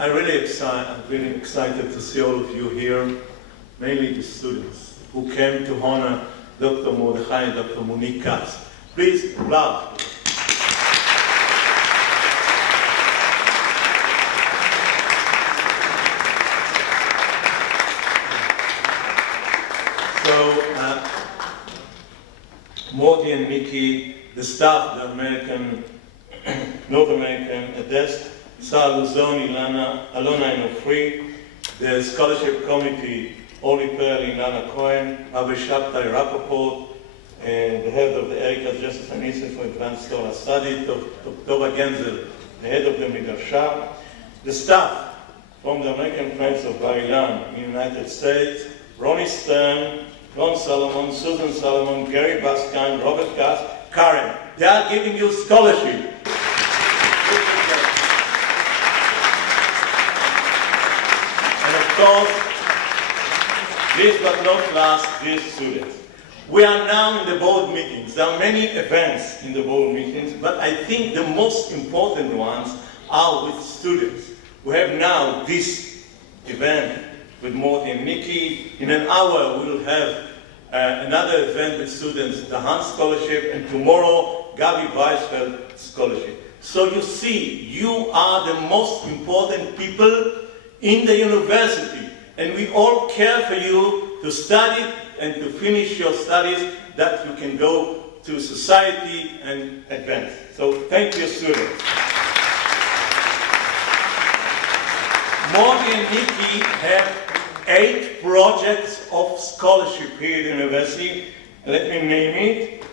I'm really excited to see all of you here, mainly the students who came to honor Dr. Mordechai and Dr. Monique Katz. Please applaud. So, Morty and Mickey, the staff, the American, North American desk, Sarah Luzon, Alona and Ofri, the scholarship committee, Oli Pearl, Ilana Cohen, Rabbi Shabtai Rappaport, the head of the Erika Justice and Institute for Advanced Torah Study, Dr. Genzel, the head of the Midrashah, the staff from the American Friends of Bar Ilan in the United States, Ronnie Stern, Ron Solomon, Susan Solomon, Gary Baskan, Robert Katz, Karen. They are giving you scholarship. And of course, this but not last, these students. We are now in the board meetings. There are many events in the board meetings, but I think the most important ones are with students. We have now this event with Morty and Mickey. In an hour, we'll have another event with students, the Hans Scholarship, and tomorrow, Gabi Weisfeld Scholarship. So you see, you are the most important people in the university, and we all care for you to study and to finish your studies, that you can go to society and advance. So thank you, students. Morty and Mickey have 8 projects of scholarship here at the university. Let me name it.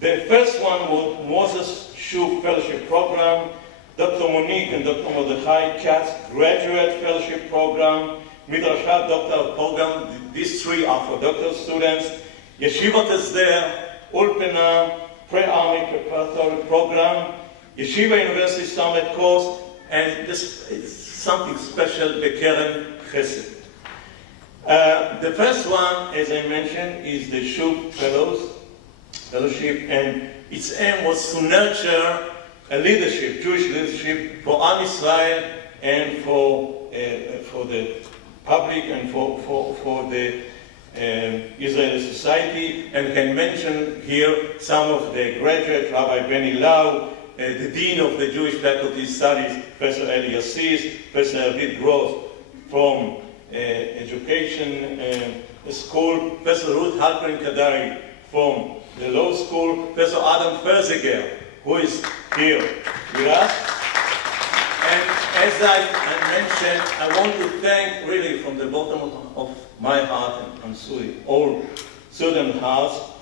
The first one was Moses Shu Fellowship Program, Dr. Monique and Dr. Mordechai Katz Graduate Fellowship Program, Midrashah Doctor Program. These 3 are for doctoral students. Yeshivot Esder, Ulpana, Pre-Army Preparatory Program, Yeshiva University Summit Course, and this is something special, Bekeren Chesed. The first one, as I mentioned, is the Shu Fellowship, and its aim was to nurture a leadership, Jewish leadership, for Am Israel and for the public and for the Israeli society. And can mention here some of the graduates, Rabbi Benny Lau, the Dean of the Jewish Faculty Studies, Professor Eli Assis, Professor David Gross from Education School, Professor Ruth Halperin Kadari from the Law School, Professor Adam Ferziger, who is here with us. And as I mentioned, I want to thank really from the bottom of my heart, and I'm sorry, all student hearts,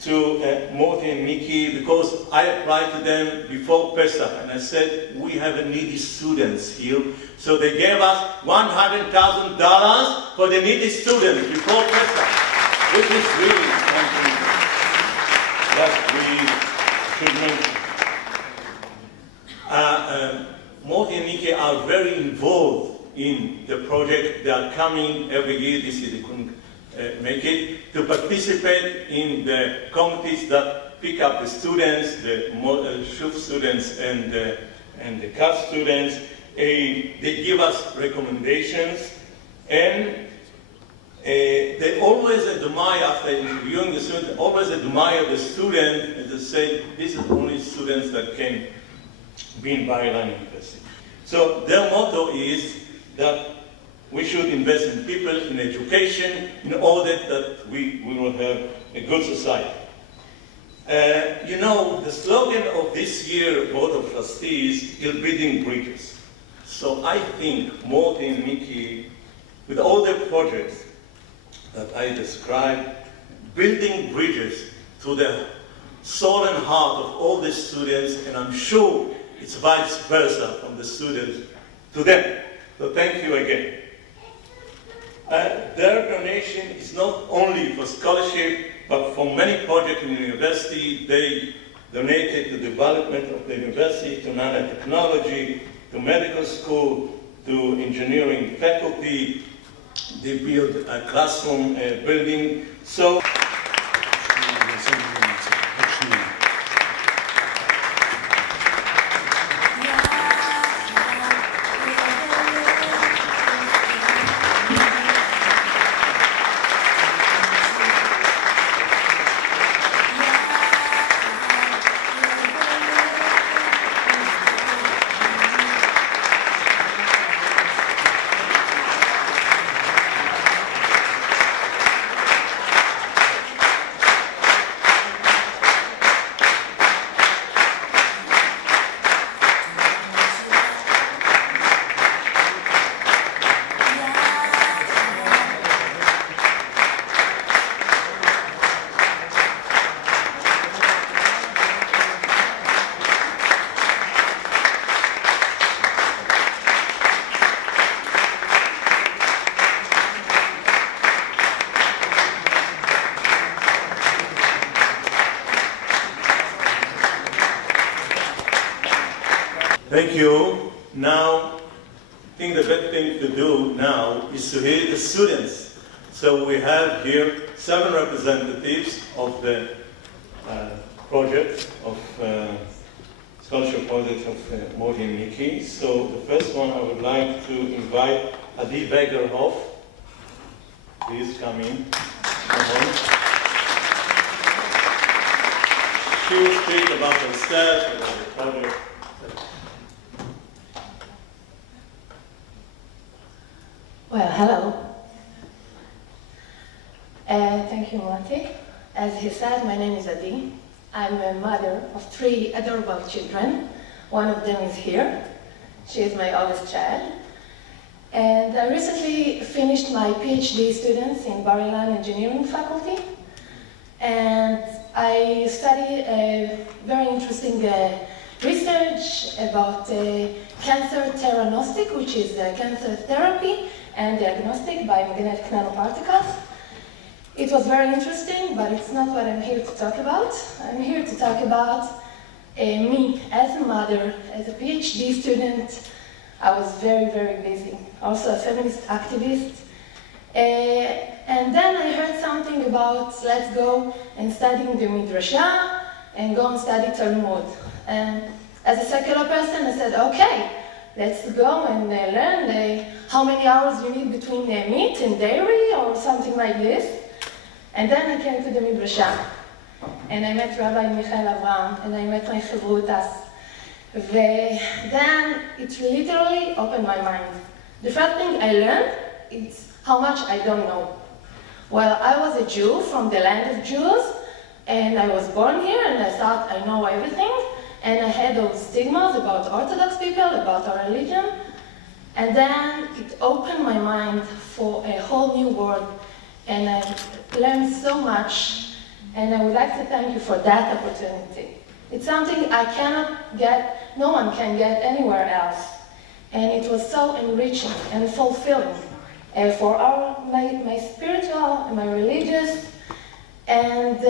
to Morty and Mickey, because I applied to them before Pesach, and I said, we have a needy students here. So they gave us $100,000 for the needy students before Pesach, which is really something that we should mention. Morty and Mickey are very involved in the project. They are coming every year. This year they couldn't make it, to participate in the committees that pick up the students, the Shuf students and the CAF students. They give us recommendations, and they always admire, after interviewing the student, always admire the student, and they say, these are the only students that can be in Bar Ilan University. So their motto is that we should invest in people, in education, in order that we will have a good society. You know, the slogan of this year's Board of Trustees is building bridges. So I think Morty and Mickey, with all the projects that I described, building bridges to the soul and heart of all the students, and I'm sure it's vice versa from the students to them. So thank you again. Their donation is not only for scholarship, but for many projects in the university. They donated to the development of the university, to nanotechnology, to medical school, to engineering faculty. They built a classroom building. So Thank you. Now, I think the best thing to do now is to hear the students. So we have here 7 representatives of the project of scholarship project of Mordechai and Miki. So the first one I would like to invite Adi Wegerhoff. Please come in. She will speak about herself, about the project. Well, hello. Thank you, Mורטי. As he said, my name is Adi. I'm a mother of 3 adorable children. One of them is here. She is my oldest child. And I recently finished my PhD students in Bar-Ilan Engineering Faculty. And I studied a very interesting research about cancer theranostic, which is cancer therapy and diagnostic by magnetic nanoparticles. It was very interesting, but it's not what I'm here to talk about. I'm here to talk about me as a mother, as a PhD student. I was very, very busy. Also a feminist activist. And then I heard something about let's go and study in the Midrashah and go and study Talmud. And as a secular person, I said, okay, let's go and learn how many hours you need between meat and dairy or something like this. And then I came to the Midrashah. And I met Rabbi Michael Avraham, and I met my Chevrutas. Then it literally opened my mind. The first thing I learned is how much I don't know. Well, I was a Jew from the land of Jews, and I was born here, and I thought I know everything, and I had those stigmas about Orthodox people, about our religion, and then it opened my mind for a whole new world, and I learned so much, and I would like to thank you for that opportunity. It's something I cannot get, no one can get anywhere else, and it was so enriching and fulfilling. For my spiritual and my religious, and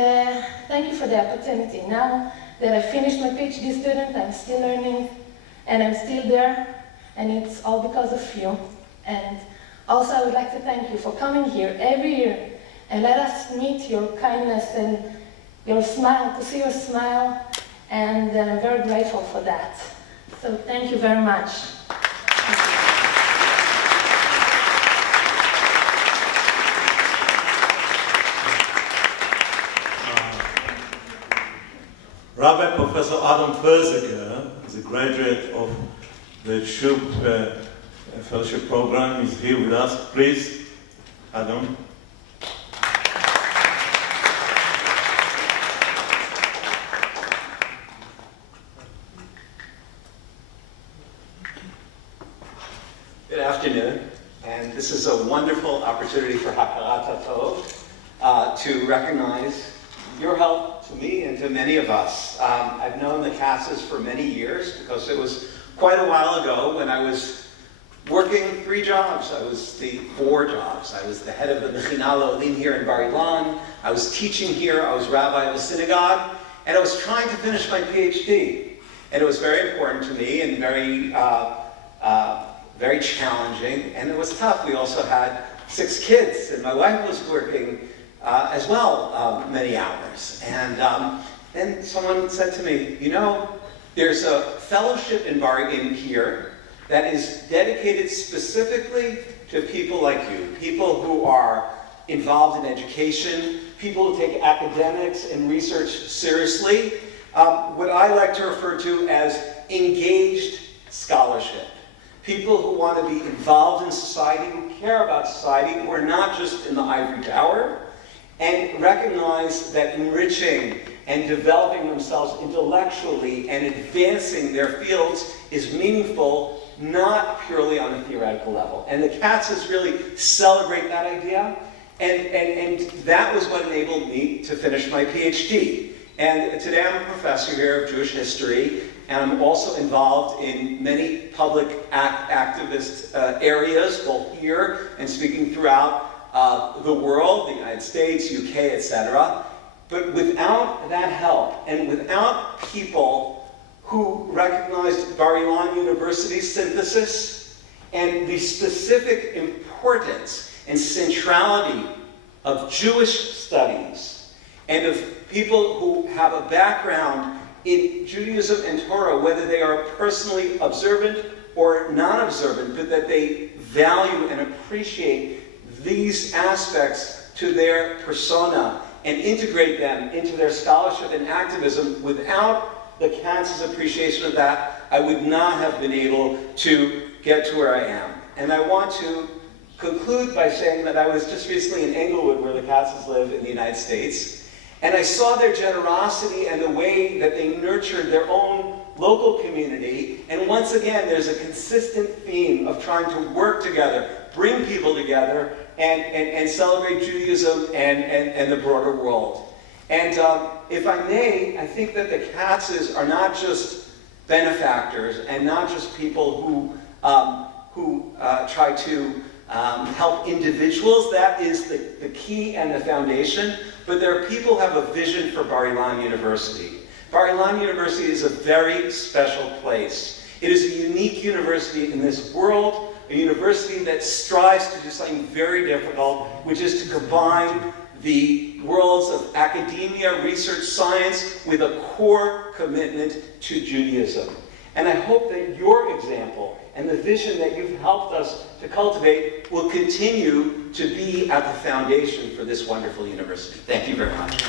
thank you for the opportunity. Now that I finished my PhD student, I'm still learning, and I'm still there, and it's all because of you. And also I would like to thank you for coming here every year, and let us meet your kindness and your smile, to see your smile, and I'm very grateful for that. So thank you very much. Rabbi Professor Adam Ferziger is a graduate of the Shub Fellowship Program. He's here with us. Please, Adam. Good afternoon, and this is a wonderful opportunity for Hakarat HaTov to recognize your help to me and to many of us. I've known the Casses for many years because it was quite a while ago when I was working 3 jobs. I was 4 jobs. I was the head of the Mechinah L'Olim here in Bar-Ilan. I was teaching here. I was rabbi of a synagogue, and I was trying to finish my PhD. And it was very important to me and very challenging, and it was tough. We also had 6 kids, and my wife was working as well, many hours. And then someone said to me, you know, there's a fellowship in here that is dedicated specifically to people like you, people who are involved in education, people who take academics and research seriously, what I like to refer to as engaged scholarship. People who want to be involved in society, who care about society, who are not just in the ivory tower, and recognize that enriching and developing themselves intellectually and advancing their fields is meaningful, not purely on a theoretical level. And the Katzes really celebrate that idea, and that was what enabled me to finish my PhD. And today I'm a professor here of Jewish history, and I'm also involved in many public activist areas, both here and speaking throughout the world, the United States, UK, etc. But without that help, and without people who recognized Bar-Ilan University's synthesis and the specific importance and centrality of Jewish studies and of people who have a background in Judaism and Torah, whether they are personally observant or non-observant, but that they value and appreciate these aspects to their persona and integrate them into their scholarship and activism. Without the Katz's appreciation of that, I would not have been able to get to where I am. And I want to conclude by saying that I was just recently in Englewood, where the Katz's live in the United States, and I saw their generosity and the way that they nurtured their own local community. And once again, there's a consistent theme of trying to work together, bring people together, and celebrate Judaism and the broader world. And if I may, I think that the Katz's are not just benefactors and not just people who try to help individuals. That is the key and the foundation. But there are people who have a vision for Bar-Ilan University. Bar-Ilan University is a very special place. It is a unique university in this world, a university that strives to do something very difficult, which is to combine the worlds of academia, research, science, with a core commitment to Judaism. And I hope that your example and the vision that you've helped us to cultivate will continue to be at the foundation for this wonderful university. Thank you very much.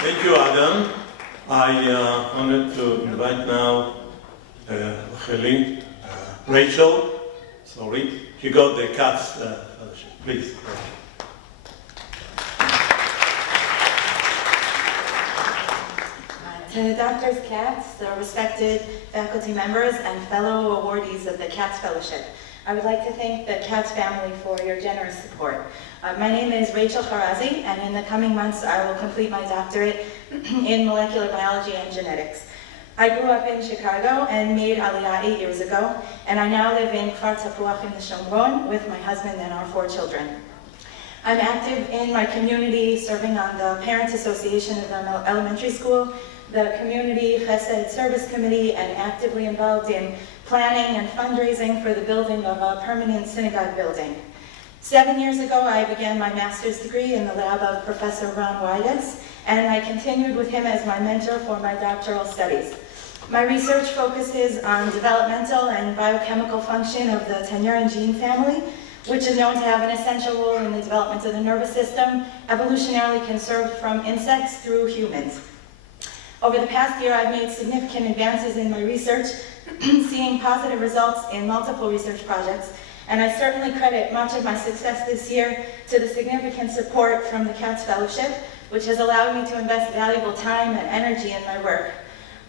Thank you, Adam. I wanted to invite now Rachel. Sorry, she got the Katz fellowship. Please. To Drs. Katz, the respected faculty members, and fellow awardees of the Katz Fellowship, I would like to thank the Katz family for your generous support. My name is Rachel Kharazi, and in the coming months I will complete my doctorate in molecular biology and genetics. I grew up in Chicago and made Aliyah 8 years ago, and I now live in Kfar Tapuach in the Shomron with my husband and our 4 children. I'm active in my community, serving on the Parents Association of the elementary school, the Community Chesed Service Committee, and actively involved in planning and fundraising for the building of a permanent synagogue building. 7 years ago, I began my master's degree in the lab of Professor Ron Weides, and I continued with him as my mentor for my doctoral studies. My research focuses on developmental and biochemical function of the Tangerine gene family, which is known to have an essential role in the development of the nervous system, evolutionarily conserved from insects through humans. Over the past year, I've made significant advances in my research, seeing positive results in multiple research projects, and I certainly credit much of my success this year to the significant support from the Katz Fellowship, which has allowed me to invest valuable time and energy in my work.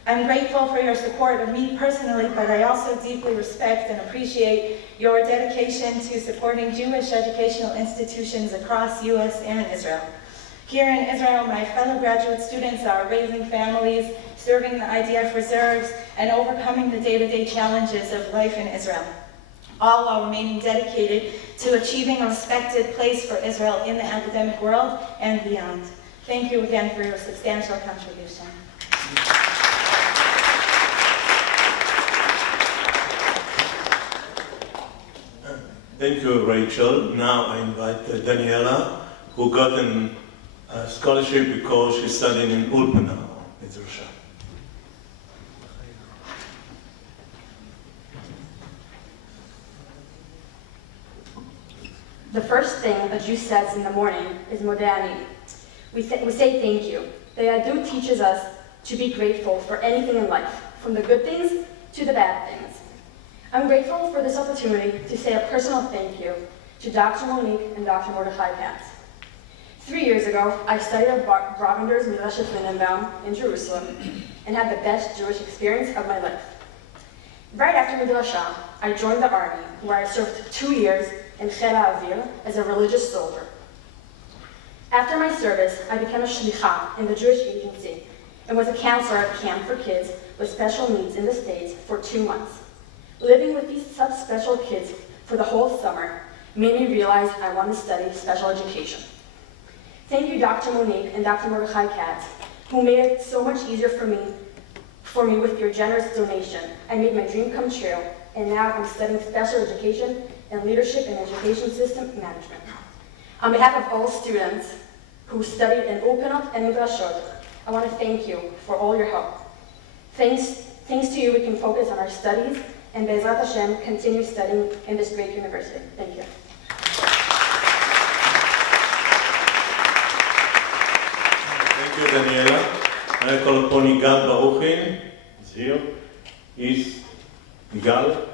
I'm grateful for your support of me personally, but I also deeply respect and appreciate your dedication to supporting Jewish educational institutions across U.S. and Israel. Here in Israel, my fellow graduate students are raising families, serving the IDF reserves, and overcoming the day-to-day challenges of life in Israel, all while remaining dedicated to achieving a respected place for Israel in the academic world and beyond. Thank you again for your substantial contribution. Thank you, Rachel. Now I invite Daniela, who got a scholarship because she's studying in Ulpana, Mitzrayim. The first thing a Jew says in the morning is Modeh. We say thank you. The Yadut teaches us to be grateful for anything in life, from the good things to the bad things. I'm grateful for this opportunity to say a personal thank you to Dr. Monique and Dr. Mordechai Katz. 3 years ago, I studied at Bravender's Midrash Lindenbaum in Jerusalem and had the best Jewish experience of my life. Right after Midrashah, I joined the army, where I served 2 years in Chel HaAvir as a religious soldier. After my service, I became a shlicha in the Jewish Agency and was a counselor at camp for kids with special needs in the States for 2 months. Living with these such special kids for the whole summer made me realize I wanted to study special education. Thank you, Dr. Monique and Dr. Mordechai Katz, who made it so much easier for me with your generous donation. I made my dream come true, and now I'm studying special education and leadership and education system management. On behalf of all students who studied in Openot and Midrashot, I want to thank you for all your help. Thanks to you, we can focus on our studies and Be'ezrat Hashem continue studying in this great university. Thank you. Thank you, Daniela. I call upon Igal Baruchin. He's here. He's Igal.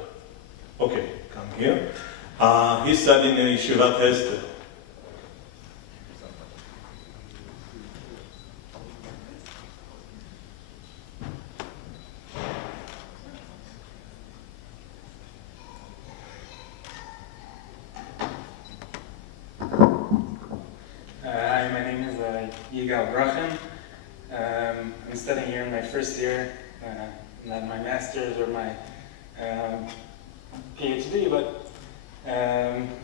Okay, come here. He's studying in Yeshivat Hester. Hi, my name is Yigal Brachem. I'm studying here in my first year, not my master's or my PhD, but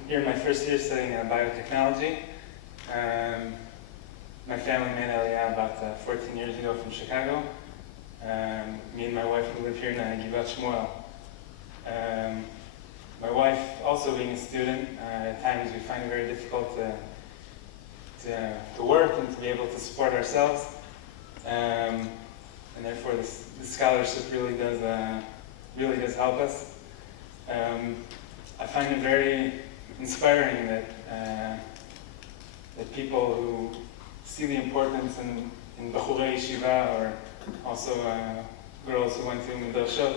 here in my first year studying biotechnology. My family made Aliyah about 14 years ago from Chicago. Me and my wife live here in Givat Shmuel. My wife, also being a student, at times we find it very difficult to work and to be able to support ourselves, and therefore this scholarship really does help us. I find it very inspiring that people who see the importance in Bechurei Yeshiva, or also girls who went to Midrashot,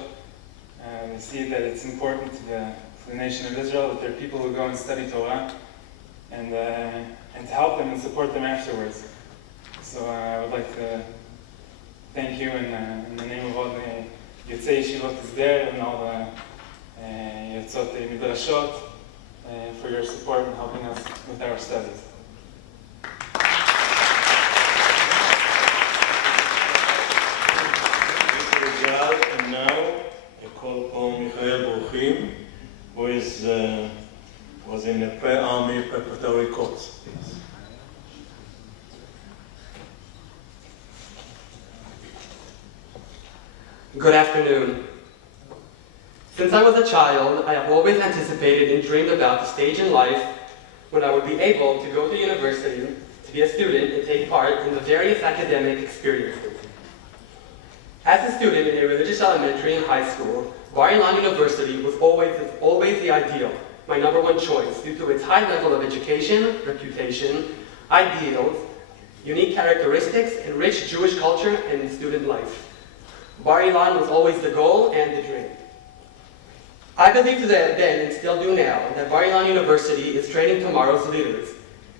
they see that it's important to the nation of Israel that there are people who go and study Torah, and to help them and support them afterwards. So I would like to thank you in the name of all the Yotzei Yeshivot Isder and all the Yotzot Midrashot for your support and helping us with our studies. And now I call upon Michael Bruchim, who was in the pre-army preparatory course. Please. Good afternoon. Since I was a child, I have always anticipated and dreamed about the stage in life when I would be able to go to university, to be a student, and take part in the various academic experiences. As a student in a religious elementary and high school, Bar Ilan University was always the ideal, my number one choice, due to its high level of education, reputation, ideals, unique characteristics, and rich Jewish culture and student life. Bar Ilan was always the goal and the dream. I believed then, and still do now, that Bar Ilan University is training tomorrow's leaders,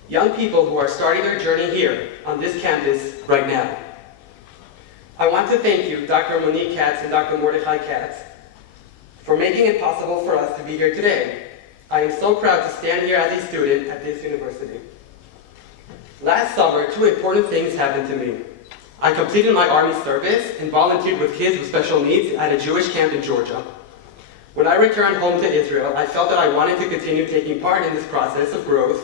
young people who are starting their journey here, on this campus, right now. I want to thank you, Dr. Monique Katz and Dr. Mordechai Katz, for making it possible for us to be here today. I am so proud to stand here as a student at this university. Last summer, two important things happened to me. I completed my Army service and volunteered with kids with special needs at a Jewish camp in Georgia. When I returned home to Israel, I felt that I wanted to continue taking part in this process of growth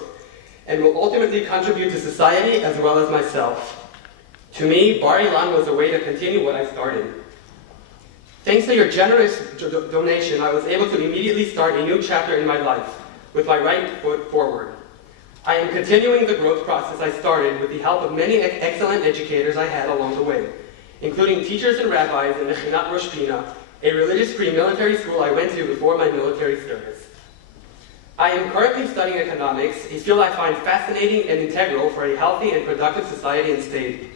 and will ultimately contribute to society as well as myself. To me, Bar Ilan was a way to continue what I started. Thanks to your generous donation, I was able to immediately start a new chapter in my life with my right foot forward. I am continuing the growth process I started with the help of many excellent educators I had along the way, including teachers and rabbis in Mechinat Rosh Pina, a religious pre-military school I went to before my military service. I am currently studying economics, a field I find fascinating and integral for a healthy and productive society and state.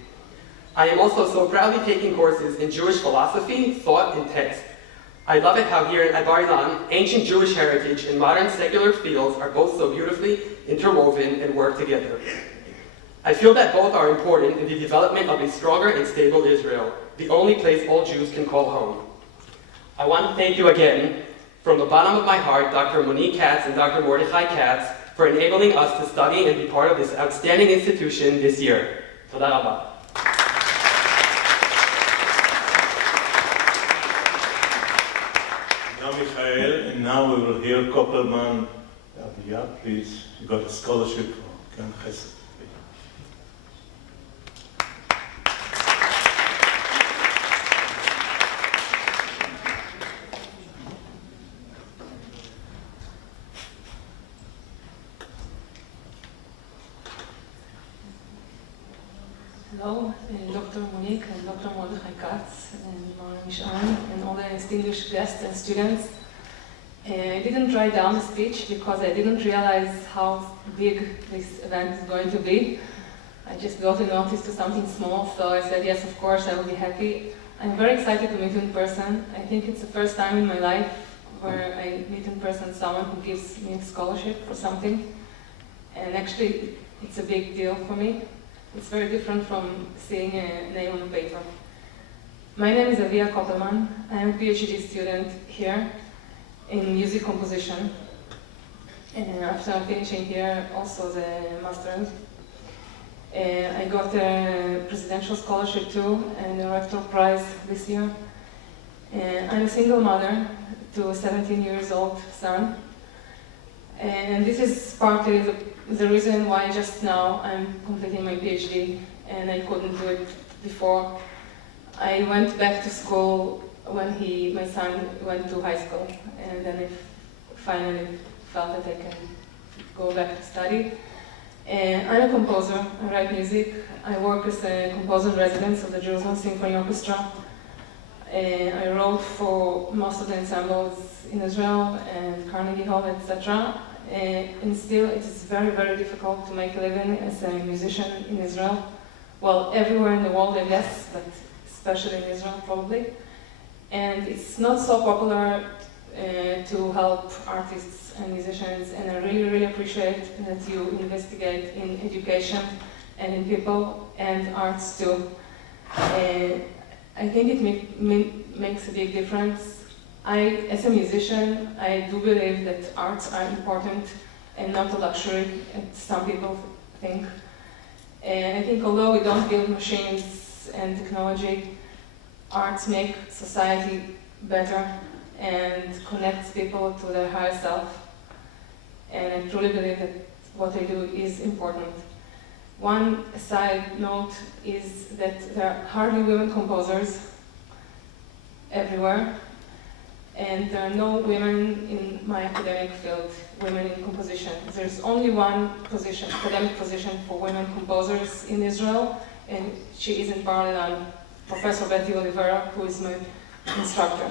I am also so proudly taking courses in Jewish philosophy, thought, and text. I love it how here at Bar Ilan, ancient Jewish heritage and modern secular fields are both so beautifully interwoven and work together. I feel that both are important in the development of a stronger and stable Israel, the only place all Jews can call home. I want to thank you again, from the bottom of my heart, Dr. Monique Katz and Dr. Mordechai Katz, for enabling us to study and be part of this outstanding institution this year. Toda rabah. Michael, and now we will hear Koppelman. Please, you got a scholarship for Ken Chesed. Hello, Dr. Monique and Dr. Mordechai Katz and Mara Mish'an and all the distinguished guests and students. I didn't write down the speech because I didn't realize how big this event is going to be. I just got a notice to something small, so I said yes, of course, I will be happy. I'm very excited to meet you in person. I think it's the first time in my life where I meet in person someone who gives me a scholarship for something. And actually, it's a big deal for me. It's very different from seeing a name on a paper. My name is Avia Koppelman. I am a PhD student here in music composition. And after finishing here, also the master's. I got a presidential scholarship too, and a rector prize this year. I'm a single mother to a 17 years old son. And this is partly the reason why just now I'm completing my PhD, and I couldn't do it before. I went back to school when my son went to high school, and then I finally felt that I can go back to study. I'm a composer. I write music. I work as a composer in residence of the Jerusalem Symphony Orchestra. I wrote for most of the ensembles in Israel and Carnegie Hall, etc. And still, it is very, very difficult to make a living as a musician in Israel. Well, everywhere in the world, I guess, but especially in Israel, probably. And it's not so popular to help artists and musicians, and I really, really appreciate that you investigate in education and in people and arts too. I think it makes a big difference. As a musician, I do believe that arts are important and not a luxury, as some people think. And I think although we don't build machines and technology, arts make society better and connects people to their higher self. And I truly believe that what I do is important. One side note is that there are hardly women composers everywhere, and there are no women in my academic field, women in composition. There's only one position, academic position for women composers in Israel, and she is in Bar-Ilan, Professor Betty Oliveira, who is my instructor.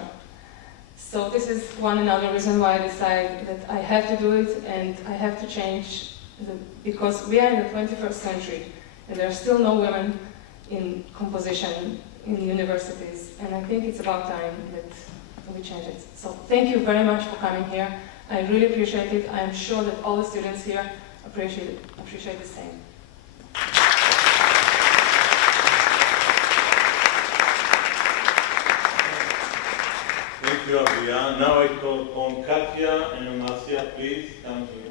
So this is one another reason why I decided that I have to do it and I have to change, because we are in the 21st century and there are still no women in composition in universities, and I think it's about time that we change it. So thank you very much for coming here. I really appreciate it. I am sure that all the students here appreciate the same. Thank you, Avia. Now I call upon Katya and Marcia, please come here.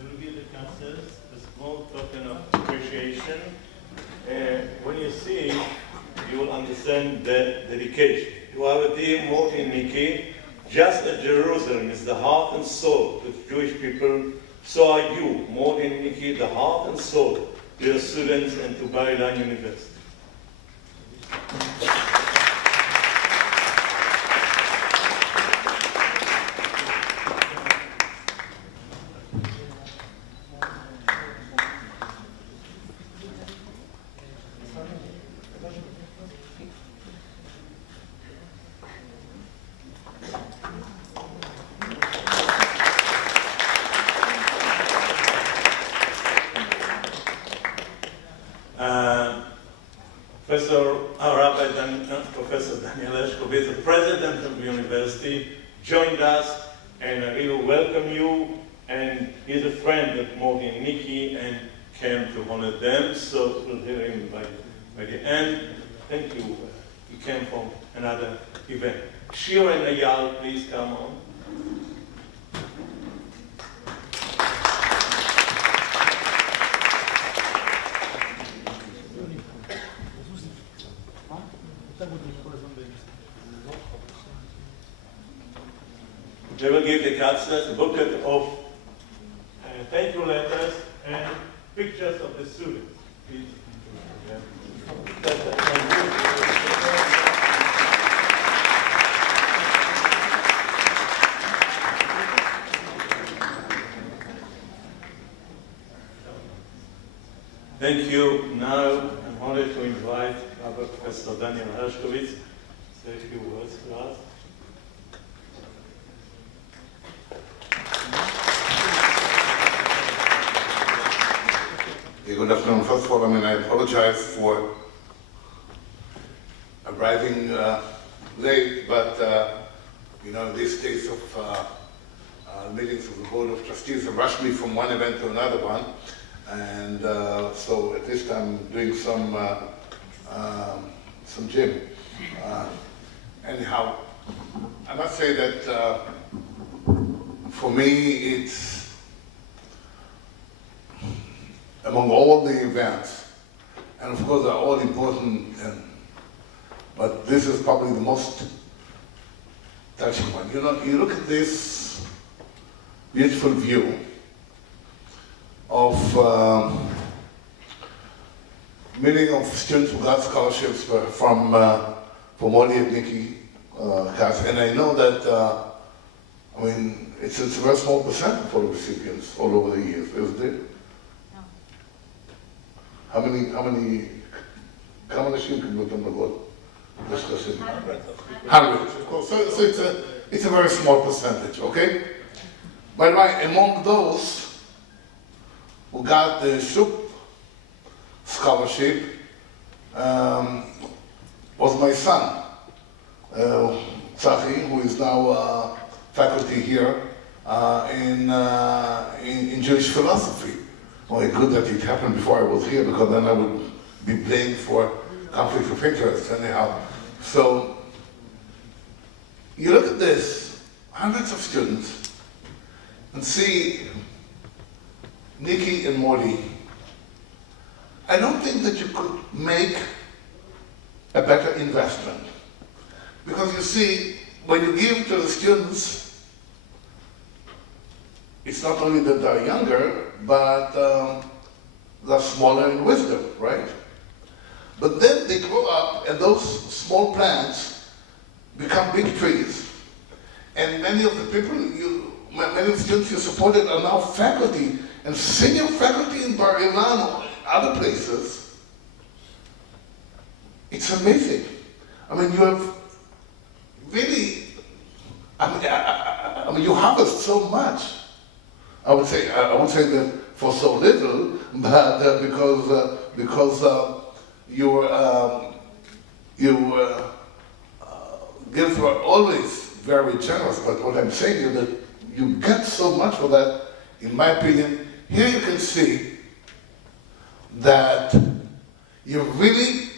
We'll give the counselors a small token of appreciation. When you see, you will understand the dedication. To our dear Mordechai and Nikki, just as Jerusalem is the heart and soul of the Jewish people, so are you, Mordechai and Nikki, the heart and soul to your students and to Bar-Ilan University. Professor Daniel Eshkov is the president of the university, joined us, and I really welcome you. And he's a friend of Mordechai and Nikki and came to honor them, so we'll hear him by the end. Thank you. He came from another event. Shira and Ayal, please come on. They will give the counselors a booklet of thank you letters and pictures of the students. Please. Thank you. Now I'm honored to invite Rabbi Professor Daniel Hershkovitz to say a few words to us. Good afternoon. First of all, I apologize for arriving late, but these days of meetings of the Board of Trustees have rushed me from one event to another one, and so at least I'm doing some gym. Anyhow, I must say that for me it's among all the events, and of course they're all important, but this is probably the most touching one. You look at this beautiful view of many of students who got scholarships from Mordie and Nikki Katz, and I know that it's a very small percent for the recipients all over the years, isn't it? כמה אנשים קיבלו את המלגות? Hundreds, of course. So it's a very small percentage, okay? By the way, among those who got the Shub scholarship was my son, Tzachi, who is now faculty here in Jewish philosophy. Well, it's good that it happened before I was here, because then I would be blamed for conflict of interest anyhow. So, you look at this, hundreds of students, and see Nikki and Mordie. I don't think that you could make a better investment. Because you see, when you give to the students, it's not only that they're younger, but they're smaller in wisdom, right? But then they grow up, and those small plants become big trees. And many of the people, many of the students you supported are now faculty, and senior faculty in Bar Ilan or other places. It's amazing. You have really, you harvest so much. I would say that for so little, but because your gifts were always very generous. But what I'm saying is that you get so much for that. In my opinion, here you can see that you really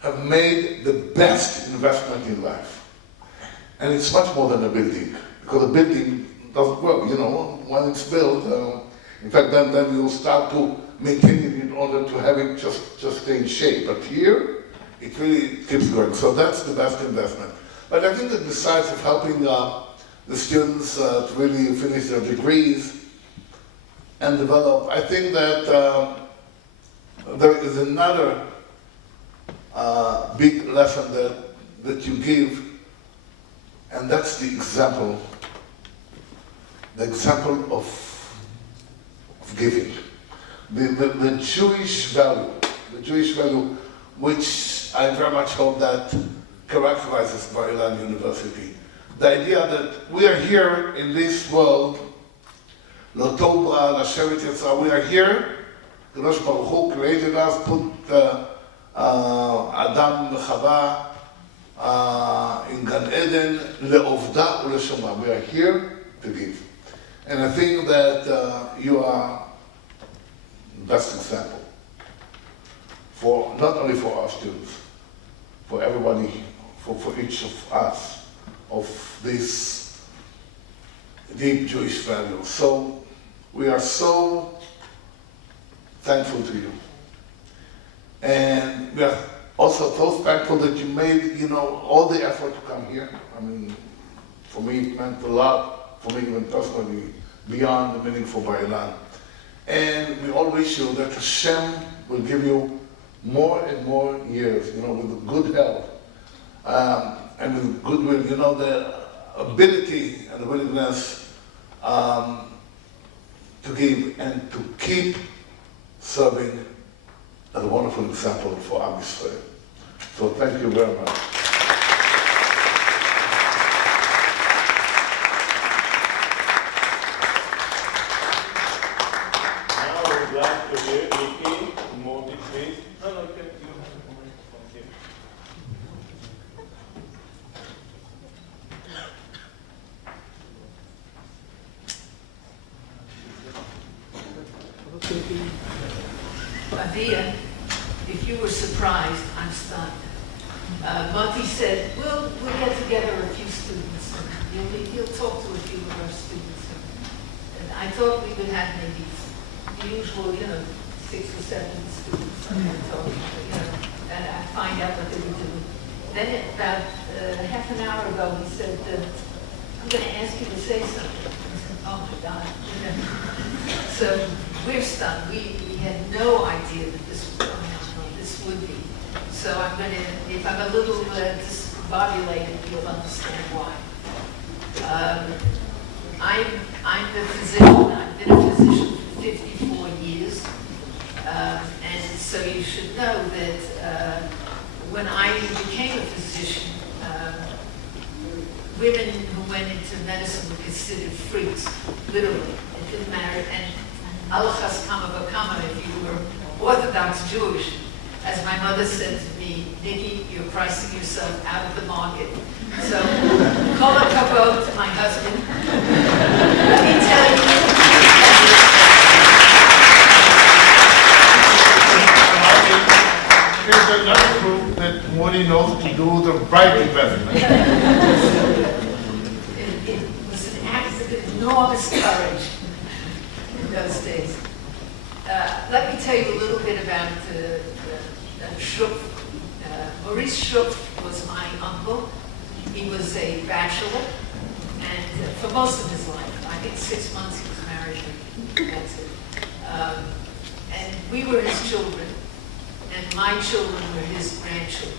have made the best investment in life, and it's much more than a building, because a building doesn't work, when it's built. In fact, then you'll start to maintain it in order to have it just stay in shape. But here, it really keeps going. So that's the best investment. But I think that besides of helping the students to really finish their degrees and develop, I think that there is another big lesson that you give, and that's the example of giving. The Jewish value, which I very much hope that characterizes Bar Ilan University. The idea that we are here in this world, Lo Tova, Lashevet Yitzhak, we are here, Kadosh Baruch Hu created us, put Adam and Chava in Gan Eden, Le'ovda u'Leshoma. We are here to give. And I think that you are the best example not only for our students, for everybody, for each of us, of this deep Jewish value. So we are so thankful to you. And we are also so thankful that you made, all the effort to come here. For me it meant a lot, for me even personally, beyond the meaning for Bar Ilan. And we all wish you that Hashem will give you more and more years, with good health, and with goodwill, the ability and the willingness to give and to keep serving as a wonderful example for Am Yisrael. So thank you very much. Now I would like to hear Nikki, Murthy, please. No, okay. Thank you. Avia, if you were surprised, I'm stunned. Murthy said, we'll get together a few students, and he'll talk to a few of our students. And I thought we would have maybe the usual, 6 or 7 students. And I'd find out what they were doing. Then about half an hour ago, he said, I'm going to ask you to say something. I said, oh my God. So we're stunned. We had no idea that this was going on, or this would be. So I'm going to, if I'm a little discombobulated, you'll understand why. I'm a physician. I've been a physician for 54 years. And so you should know that when I became a physician, women who went into medicine were considered freaks, literally. It didn't matter. And alachas kama v'kama, if you were Orthodox Jewish, as my mother said to me, Nikki, you're pricing yourself out of the market. So, kol hakavod to my husband. Let me tell you. Here's another proof that Murthy knows to do the right investment. It was an act of enormous courage in those days. Let me tell you a little bit about Shuk. Maurice Shuk was my uncle. He was a bachelor, and for most of his life, I think 6 months he was married, and that's it. And we were his children, and my children were his grandchildren.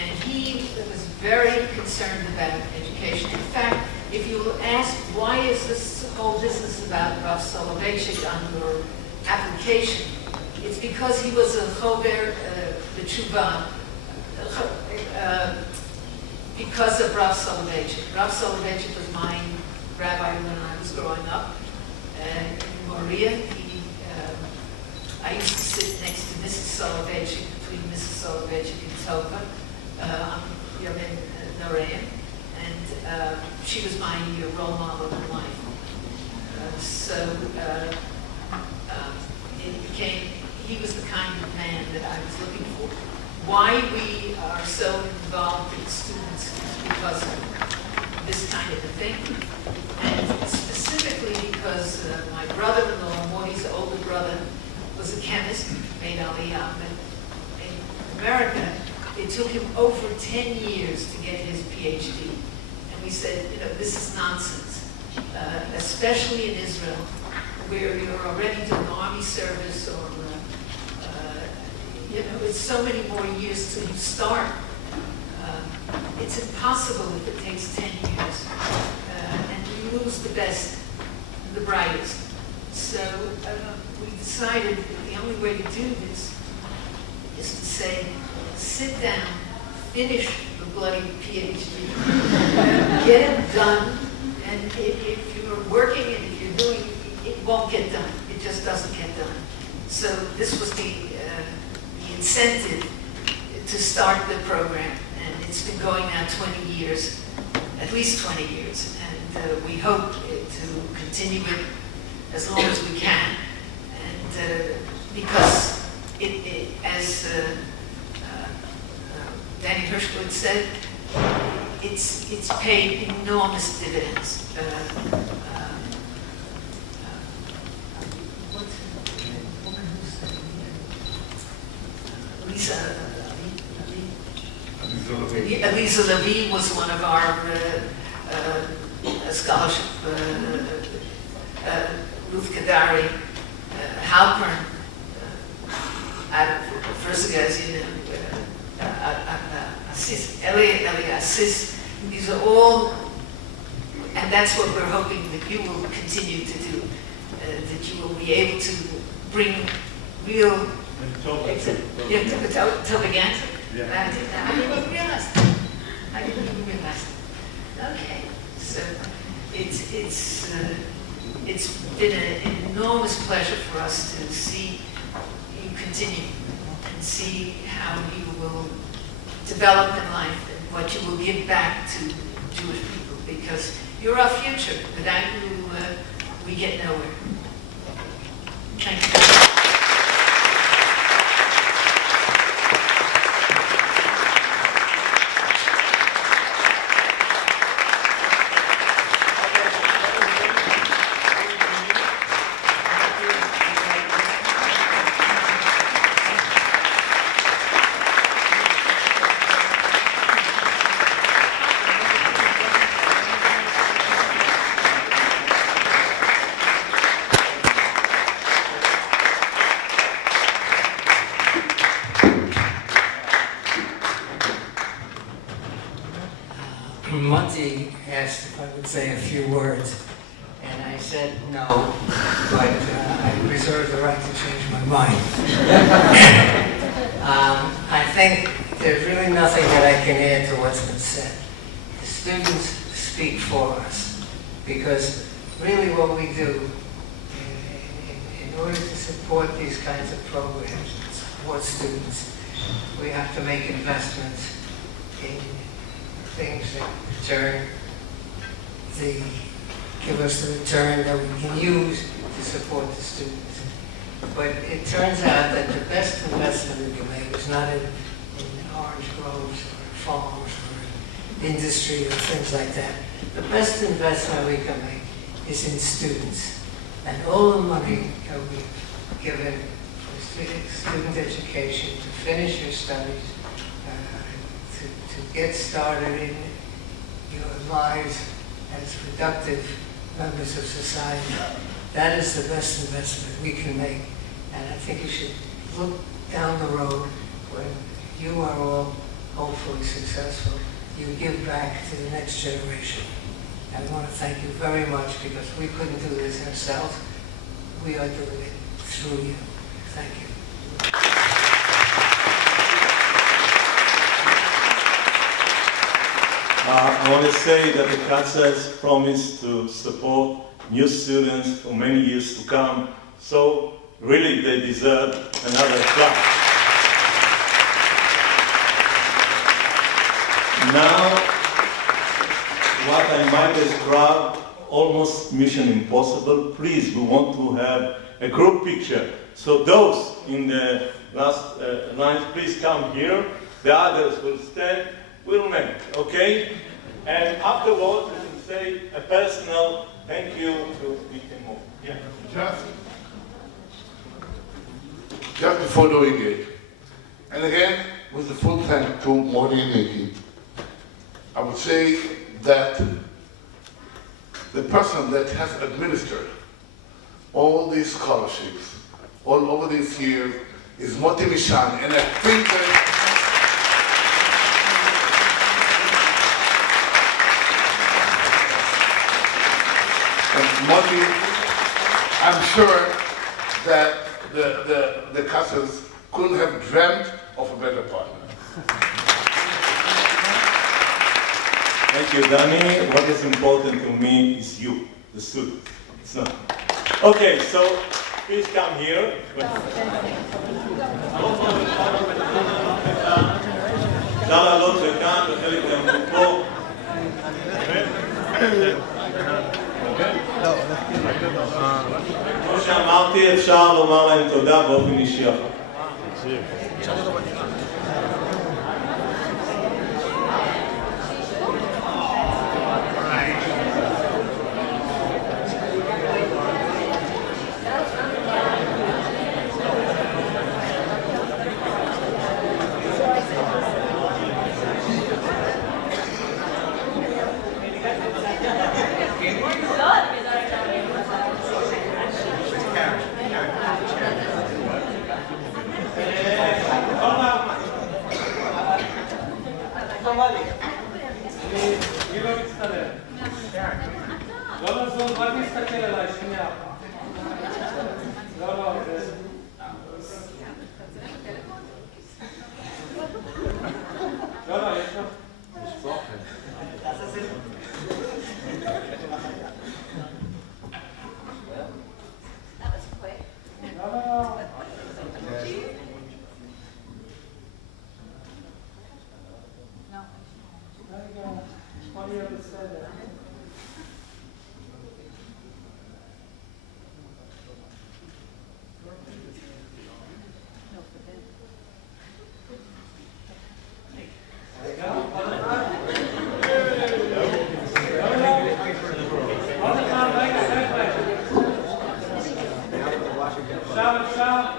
And he was very concerned about education. In fact, if you ask, why is this whole business about Rav Soloveitchik on your application, it's because he was a chover b'tshuva, because of Rav Soloveitchik. Rav Soloveitchik was my rabbi when I was growing up in Moria. I used to sit next to Mrs. Soloveitchik, between Mrs. Soloveitchik and Tova, on Yamin Noreim, and she was my role model in life. It became, he was the kind of man that I was looking for. Why we are so involved in students is because of this kind of a thing, and specifically because my brother-in-law, Murthy's older brother, was a chemist, made Aliyah. In America, it took him over 10 years to get his PhD. And we said, this is nonsense, especially in Israel, where you're already doing army service or, it's so many more years till you start. It's impossible if it takes 10 years. And we lose the best, the brightest. So we decided that the only way to do this is to say, sit down, finish the bloody PhD, get it done, and if you're working and if you're doing, it won't get done. It just doesn't get done. So this was the incentive to start the program, and it's been going now 20 years, at least 20 years, and we hope to continue it as long as we can, and because as Danny Hirschowitz said, it's paid enormous dividends. Elisa Levine was one of our scholarship, Ruth Kadari, Halpern, first guys, Eli Assis, these are all, and that's what we're hoping that you will continue to do, that you will be able to bring real You have to tell the answer? Yeah. I didn't even realize that. I didn't even realize that. Okay, so it's been an enormous pleasure for us to see you continue and see how you will develop in life and what you will give back to Jewish people, because you're our future. Without you, we get nowhere. Thank you. Murty asked if I would say a few words, and I said no, but I reserve the right to change my mind. I think there's really nothing that I can add to what's been said. The students speak for us, because really what we do in order to support these kinds of programs and support students, we have to make investments in things that give us the return that we can use to support the students. But it turns out that the best investment we can make is not in orange groves or farms or industry or things like that. The best investment we can make is in students. And all the money that we've given for student education, to finish your studies, to get started in your lives as productive members of society. That is the best investment we can make. And I think you should look down the road when you are all hopefully successful. You give back to the next generation. I want to thank you very much, because we couldn't do this ourselves. We are doing it through you. Thank you. I want to say that the CATSA has promised to support new students for many years to come, so really they deserve another clap. Now, what I might describe almost mission impossible, please, we want to have a group picture. So those in the last lines, please come here. The others will stand. We'll make, okay? And afterwards, we can say a personal thank you to Nick. Yeah. Just before doing it, and again, with the full thank to Murty and Nikki, I would say that the person that has administered all these scholarships all over these years is Murty Mishan, and I think that Murty, I'm sure that the Cassas couldn't have dreamt of a better partner. Thank you, Danny. What is important to me is you, the student. It's not. Okay, so please come here. אפשר לעלות לכאן וחלק יעמדו פה. כמו שאמרתי, אפשר לומר להם תודה באופן אישי אחר. אפשר?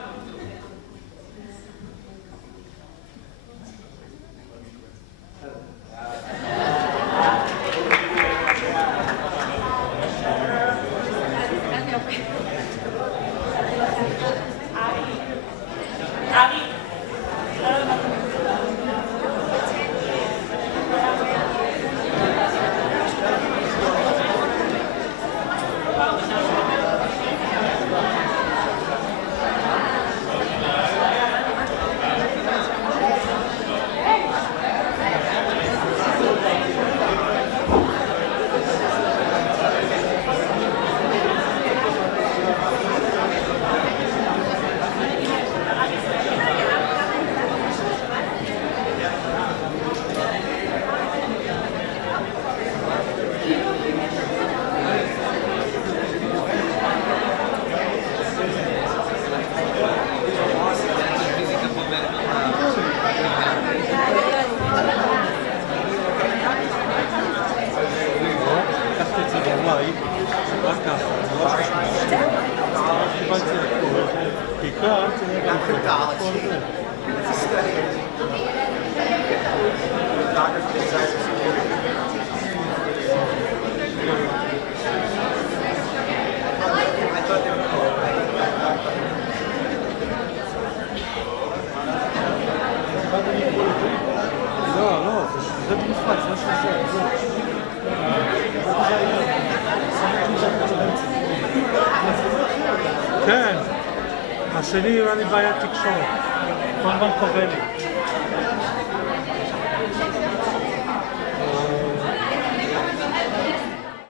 כן, השני היה לי בעיית תקשורת, כל הזמן קובע לי.